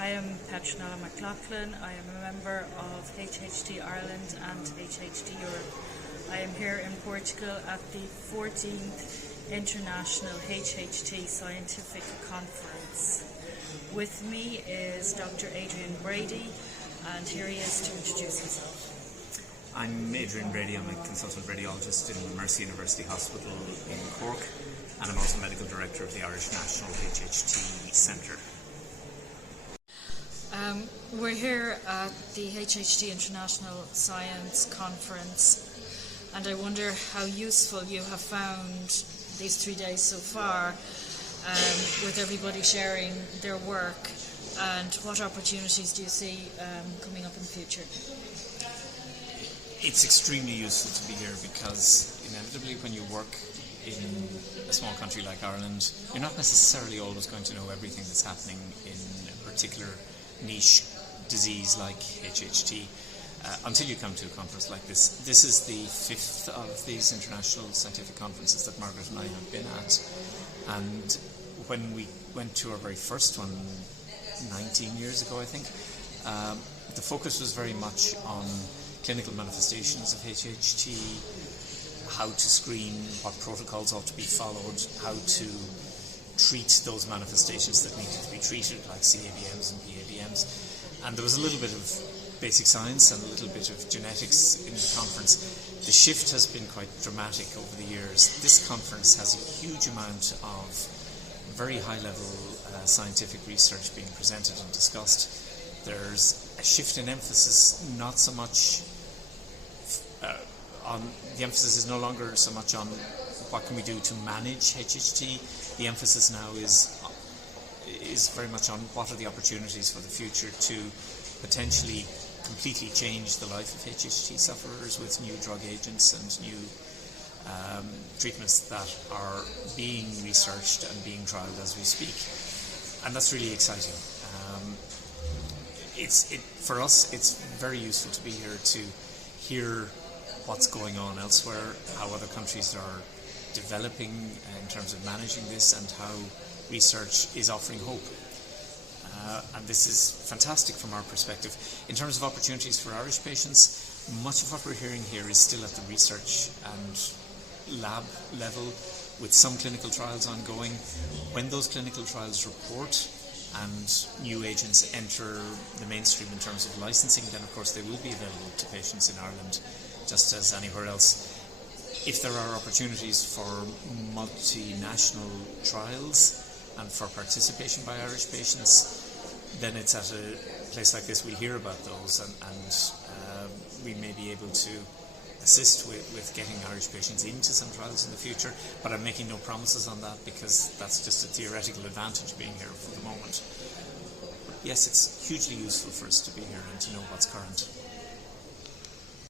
I am Petronella McLaughlin. I am a member of HHT Ireland and HHT Europe. I am here in Portugal at the 14th International HHT Scientific Conference. With me is Dr. Adrian Brady, and here he is to introduce himself. I'm Adrian Brady. I'm a consultant radiologist in Mercy University Hospital in Cork, and I'm also medical director of the Irish National HHT Centre. We're here at the HHT International Science Conference, and I wonder how useful you have found these 3 days so far, with everybody sharing their work, and what opportunities do you see coming up in the future? It's extremely useful to be here because inevitably when you work in a small country like Ireland, you're not necessarily always going to know everything that's happening in a particular niche disease like HHT until you come to a conference like this. This is the 5th of these international scientific conferences that Margaret and I have been at, and when we went to our very first one 19 years ago, I think, the focus was very much on clinical manifestations of HHT, how to screen, what protocols ought to be followed, how to treat those manifestations that needed to be treated, like CABMs and BABMs. And there was a little bit of basic science and a little bit of genetics in the conference. The shift has been quite dramatic over the years. This conference has a huge amount of very high-level scientific research being presented and discussed. There's a shift in emphasis, not so much the emphasis is no longer so much on what can we do to manage HHT. The emphasis now is very much on what are the opportunities for the future to potentially completely change the life of HHT sufferers with new drug agents and new treatments that are being researched and being trialled as we speak. And that's really exciting. For us, it's very useful to be here to hear what's going on elsewhere, how other countries are developing in terms of managing this, and how research is offering hope. And this is fantastic from our perspective. In terms of opportunities for Irish patients, much of what we're hearing here is still at the research and lab level, with some clinical trials ongoing. When those clinical trials report and new agents enter the mainstream in terms of licensing, then of course they will be available to patients in Ireland just as anywhere else. If there are opportunities for multinational trials and for participation by Irish patients, then it's at a place like this we hear about those, and we may be able to assist with getting Irish patients into some trials in the future, but I'm making no promises on that because that's just a theoretical advantage being here for the moment. Yes, it's hugely useful for us to be here and to know what's current.